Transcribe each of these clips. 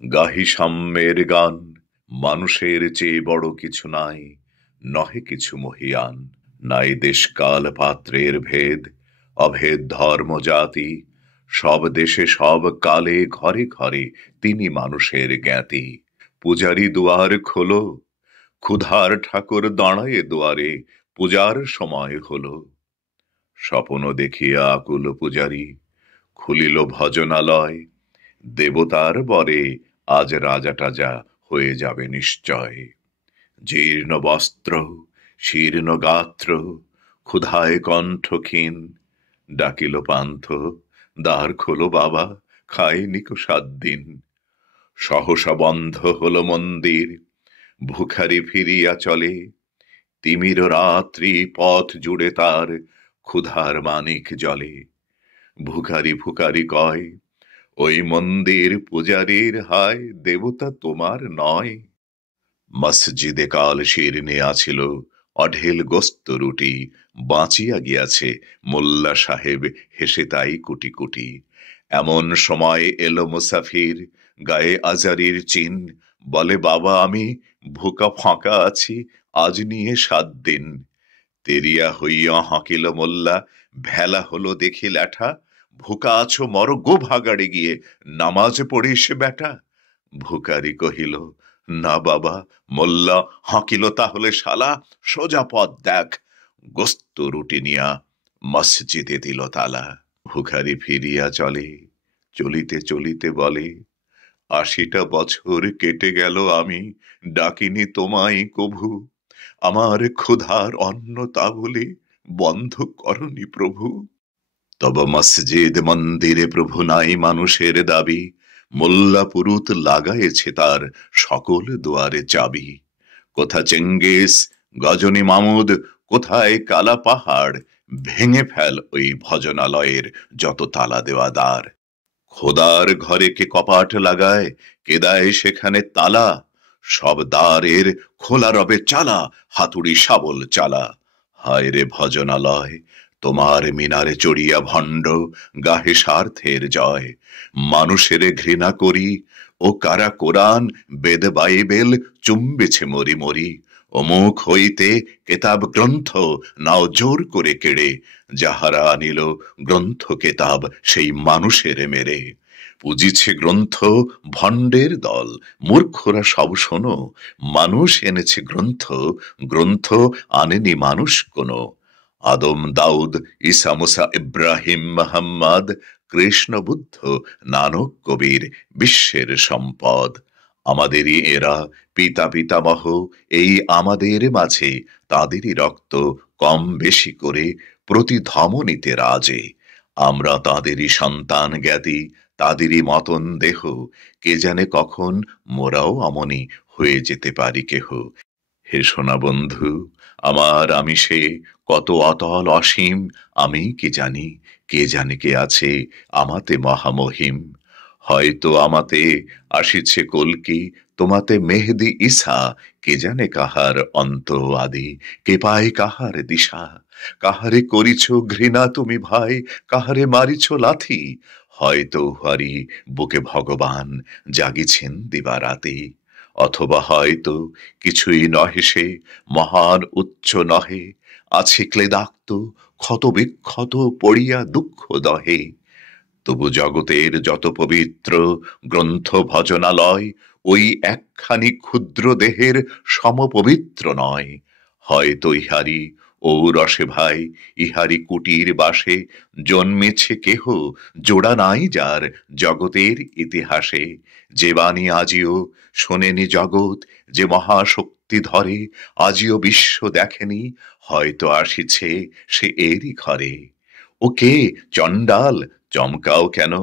গাহি সাম্যের গান, মানুষের চেয়ে বড় কিছু নাই, নহে কিছু মহিয়ান। নাই দেশকাল পাত্রের ভেদ, অভেদ ধর্ম জাতি, সব দেশে সব কালে ঘরে ঘরে তিনি মানুষের জ্ঞাতি। পূজারি দুয়ার খোলো, ক্ষুধার ঠাকুর দাঁড়ায়ে দুয়ারে, পূজার সময় হলো। স্বপ্ন দেখিয়া আকুল পূজারি, খুলিল ভজনালয়। দেবতার বরে আজ রাজা টাজা হয়ে যাবে নিশ্চয়। জীর্ণ বস্ত্র, শীর্ণ গাত্র, ক্ষুধায় কণ্ঠ ক্ষীণ, ডাকিল পান্থ, দ্বার খোলো বাবা, খাইনি কো 7 দিন। সহসা বন্ধ হলো মন্দির, ভুখারি ফিরিয়া চলে। তিমির রাত্রি পথ জুড়ে তার, ক্ষুধার মানিক জলে। ভুখারি ফুকারি কয়, ওই মন্দির পূজারীর হায়, দেবতা তোমার নয়। মসজিদে কাল শিরনে আছিল, অঢেল গোস্ত রুটি, বাঁচিয়া গিয়াছে মোল্লা সাহেব হেসে তাই কুটি কুটি। এমন সময় এলো মুসাফির, গায়ে আজারির চিন, বলে বাবা আমি ভুকা ফাঁকা আছি, আজ নিয়ে 7 দিন। তেরিয়া হইয়া হাঁকিল মোল্লা, ভেলা হলো দেখি ল্যাঠা, ভুকা আছো মর গো ভাগাড়ে গিয়ে, নামাজ পড়িস বেটা। ভুকারি কহিল, না বাবা। মোল্লা হাঁকিল, তাহলে শালা সোজা পথ দেখ। গোস্ত রুটি নিয়া মসজিদে দিল তালা। ভুখারি ফিরিয়া চলে, চলিতে চলিতে বলে, 80টা বছর কেটে গেল আমি ডাকিনি তোমায় কভু। আমার ক্ষুধার অন্ন তা বলে বন্ধ করনি প্রভু। তব মসজিদ মন্দিরে প্রভু নাই মানুষের দাবি, মোল্লা পুরুত লাগায়েছে তার সকল দুয়ারে চাবি। কোথা চেঙ্গিস, গজনী মামুদ, কোথায় কালা পাহাড়, ভেঙে ফেল ওই ভজনালয়ের যত তালা দেওয়া দ্বার। খোদার ঘরে কে কপাট লাগায়, কে দেয় সেখানে তালা, সব দ্বারের খোলা রবে চালা, হাতুড়ি শাবল চালা। হায় রে ভজনালয়, তোমার মিনারে চড়িয়া ভণ্ড গাহে স্বার্থের জয়। মানুষের ঘৃণা করি, ও কারা কোরআন বেদ বাইবেল চুম্বেছে মরি মরি। অমুক হইতে কেতাব গ্রন্থ নাও জোর করে কেড়ে, যাহারা আনিল গ্রন্থ কেতাব সেই মানুষের মেরে। পুজিছে গ্রন্থ ভণ্ডের দল, মূর্খরা সব শোনো, মানুষ এনেছে গ্রন্থ, গ্রন্থ আনেনি মানুষ কোনো। আদম দাউদ ঈসা মুসা ইব্রাহিম মোহাম্মদ, কৃষ্ণ বুদ্ধ নানক কবির বিশ্বের সম্পদ। আমাদেরই এরা পিতা পিতামহ, এই আমাদের মাঝে তাদেরই রক্ত কম বেশি করে প্রতি ধমনীতে রাজে। আমরা তাদেরই সন্তান জ্ঞাতি, তাদেরই মতন দেহ, কে জানে কখন মোরাও অমনি হয়ে যেতে পারি কেহ। হে সোনা বন্ধু আমার, আমি সে কত অতল অসীম, আমি কি জানি, কে জানে কে আছে আমাতে মহামহিম। হয়তো আমাতে আসিছে কল্কি, তোমাতে মেহেদি ঈসা, কে জানে কাহার অন্ত আদি, কে পায় কাহার দিশা। কাহারে করিছ ঘৃণা তুমি ভাই, কাহারে মারিছ লাথি, হয়তো উহারি বুকে ভগবান জাগিছেন দিবারাতি। অথবা হয়তো কিছুই নহে সে, মহান উচ্চ নহে, আছে ক্লেদাক্ত ক্ষত বিক্ষত পড়িয়া দুঃখ দহে। তবু জগতের যত পবিত্র গ্রন্থ ভজনালয়, ওই একখানি ক্ষুদ্র দেহের সমপবিত্র নয়। হয়তো ইহারি ও রসে ভাই, ইহারি কুটির বাসে জন্মেছে কেহ, জোড়া নাই যার জগতের ইতিহাসে। যে বাণী আজিও শোনেনি জগৎ, যে মহাশক্তি ধরে আজিও বিশ্ব দেখেনি, হয়তো আসিছে সে এরই ঘরে। ও কে চণ্ডাল, চমকাও কেন,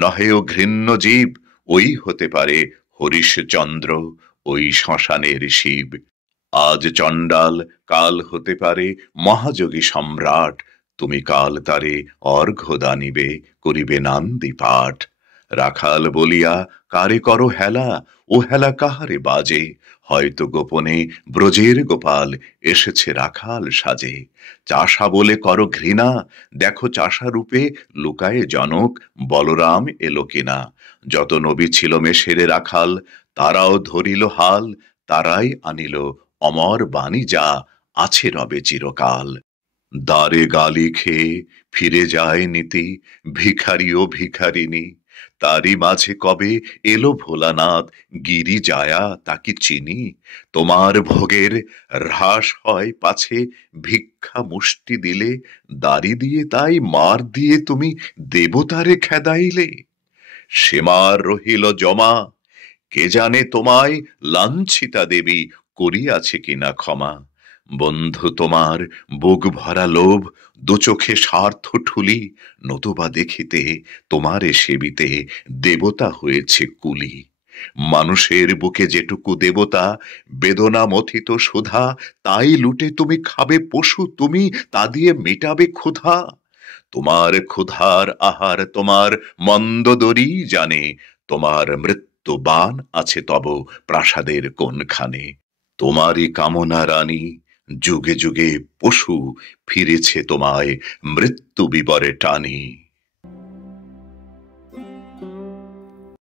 নহে ও ঘৃণ্য জীব, ওই হতে পারে হরিশচন্দ্র, ওই শ্মশানের শিব। আজ চণ্ডাল, কাল হতে পারে মহাযোগী সম্রাট, তুমি কাল তারে অর্ঘ্য দানিবে, করিবে নান্দি পাঠ। রাখাল বলিয়া কারে করো হেলা, ও হেলা কাহারে বাজে, হয়তো গোপনে ব্রজের গোপাল এসেছে রাখাল সাজে। চাষা বলে করো ঘৃণা, দেখো চাষা রূপে লুকায়ে জনক, বলরাম এলো কিনা। যত নবী ছিল মেষেরে রাখাল, তারাও ধরিল হাল, তারাই আনিল অমর বাণী যা আছে রবে চিরকাল। দ্বারে গালি খেয়ে ফিরে যায় নীতি, ভিখারি ও ভিখারিনী, তারই মাঝে কবে এলো ভোলানাথ, গিরি যায়া তাকে চিনি। তোমার ভোগের হ্রাস হয় পাছে, ভিক্ষা মুষ্টি দিলে, দাড়ি দিয়ে তাই মার দিয়ে তুমি দেবতারে খেদাইলে। সে মার রহিল জমা, কে জানে তোমায় লাঞ্ছিতা দেবী করিয়াছে কিনা ক্ষমা। বন্ধু তোমার বুক ভরা লোভ, দু চোখে স্বার্থ ঠুলি, নতুবা দেখিতে তোমারে সেবিতে দেবতা হয়েছে কুলি। মানুষের বুকে যেটুকু দেবতা, বেদনা মথিত সুধা, তাই লুটে তুমি খাবে পশু, তুমি তা দিয়ে মেটাবে ক্ষুধা। তোমার ক্ষুধার আহার তোমার মন্দোদরী জানে, তোমার মৃত্যু বাণ আছে তব প্রাসাদের কোনখানে। তোমারই কামনা রানী, যুগে যুগে পশু ফিরেছে তোমায় মৃত্যু বিবরে টানি।